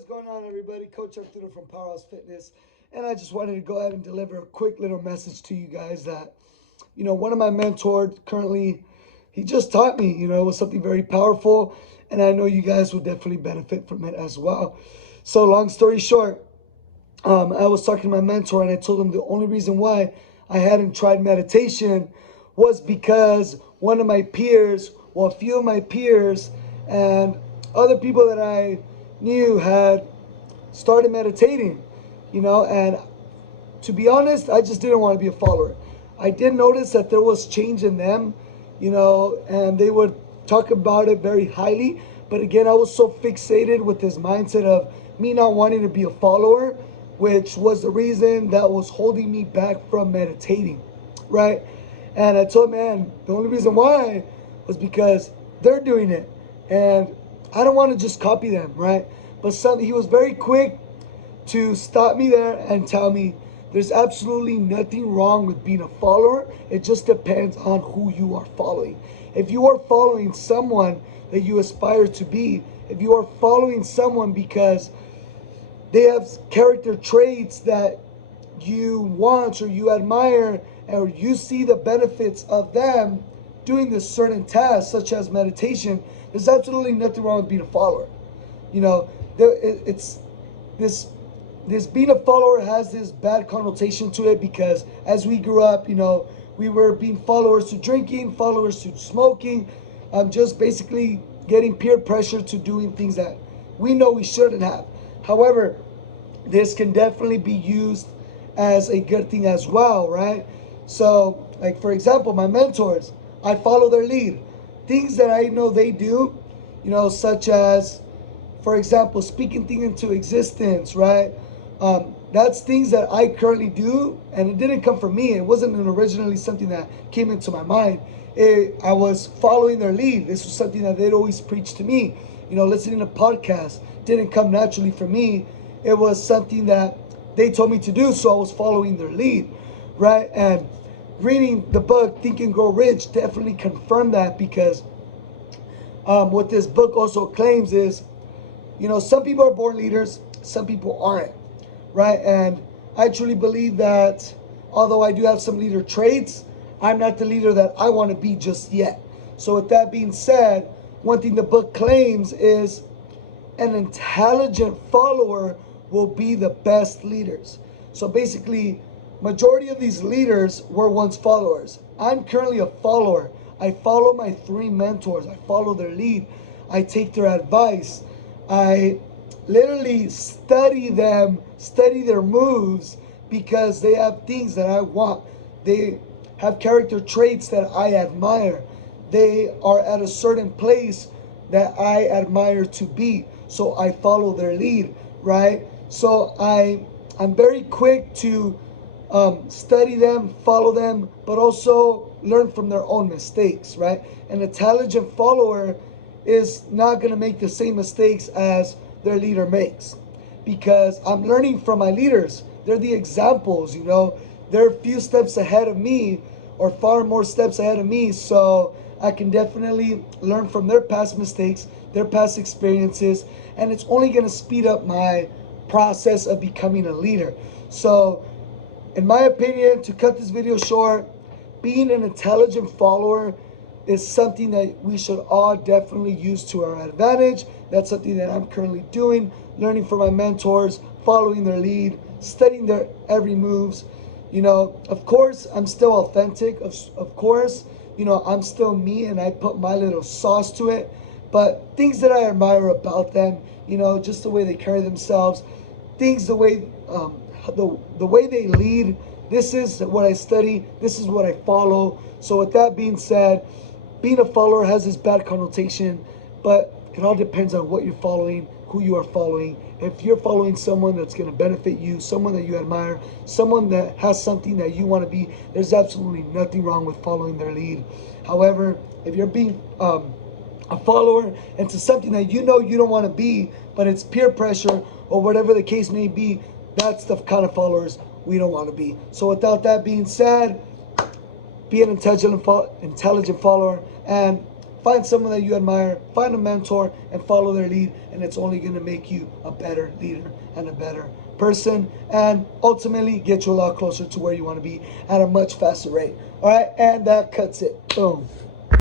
What's going on, everybody? Coach Arturo from Powerhouse Fitness, and I just wanted to go ahead and deliver a quick little message to you guys that, one of my mentors currently, he just taught me, it was something very powerful, and I know you guys will definitely benefit from it as well. So, long story short, I was talking to my mentor, and I told him the only reason why I hadn't tried meditation was because one of my peers, well, a few of my peers, and other people that I knew had started meditating, and to be honest, I just didn't want to be a follower. I did notice that there was change in them, and they would talk about it very highly. But again, I was so fixated with this mindset of me not wanting to be a follower, which was the reason that was holding me back from meditating, right? And I told man, the only reason why was because they're doing it, and I don't want to just copy them, right? But he was very quick to stop me there and tell me there's absolutely nothing wrong with being a follower. It just depends on who you are following. If you are following someone that you aspire to be, if you are following someone because they have character traits that you want or you admire, or you see the benefits of them doing this certain task, such as meditation, there's absolutely nothing wrong with being a follower. It's this being a follower has this bad connotation to it because as we grew up, we were being followers to drinking, followers to smoking, just basically getting peer pressure to doing things that we know we shouldn't have. However, this can definitely be used as a good thing as well, right? So, like for example, my mentors, I follow their lead. Things that I know they do, such as, for example, speaking things into existence, right? That's things that I currently do, and it didn't come from me. It wasn't originally something that came into my mind. I was following their lead. This was something that they'd always preach to me. Listening to podcasts didn't come naturally for me. It was something that they told me to do, so I was following their lead, right? And reading the book Think and Grow Rich definitely confirmed that because what this book also claims is, some people are born leaders, some people aren't, right? And I truly believe that although I do have some leader traits, I'm not the leader that I want to be just yet. So with that being said, one thing the book claims is an intelligent follower will be the best leaders. So basically, majority of these leaders were once followers. I'm currently a follower. I follow my three mentors. I follow their lead. I take their advice. I literally study them, study their moves because they have things that I want. They have character traits that I admire. They are at a certain place that I admire to be. So I follow their lead, right? So I'm very quick to study them, follow them, but also learn from their own mistakes, right? An intelligent follower is not going to make the same mistakes as their leader makes because I'm learning from my leaders. They're the examples, they're a few steps ahead of me or far more steps ahead of me. So I can definitely learn from their past mistakes, their past experiences, and it's only going to speed up my process of becoming a leader. So in my opinion, to cut this video short, being an intelligent follower is something that we should all definitely use to our advantage. That's something that I'm currently doing, learning from my mentors, following their lead, studying their every moves. Of course, I'm still authentic. Of course, I'm still me and I put my little sauce to it. But things that I admire about them, just the way they carry themselves, things the way the way they lead. This is what I study. This is what I follow. So with that being said, being a follower has this bad connotation, but it all depends on what you're following, who you are following. If you're following someone that's going to benefit you, someone that you admire, someone that has something that you want to be, there's absolutely nothing wrong with following their lead. However, if you're being a follower into something that you don't want to be, but it's peer pressure or whatever the case may be, that's the kind of followers we don't want to be. So without that being said, be an intelligent follower. And find someone that you admire, find a mentor, and follow their lead, and it's only going to make you a better leader and a better person, and ultimately get you a lot closer to where you want to be at a much faster rate. All right, and that cuts it. Boom.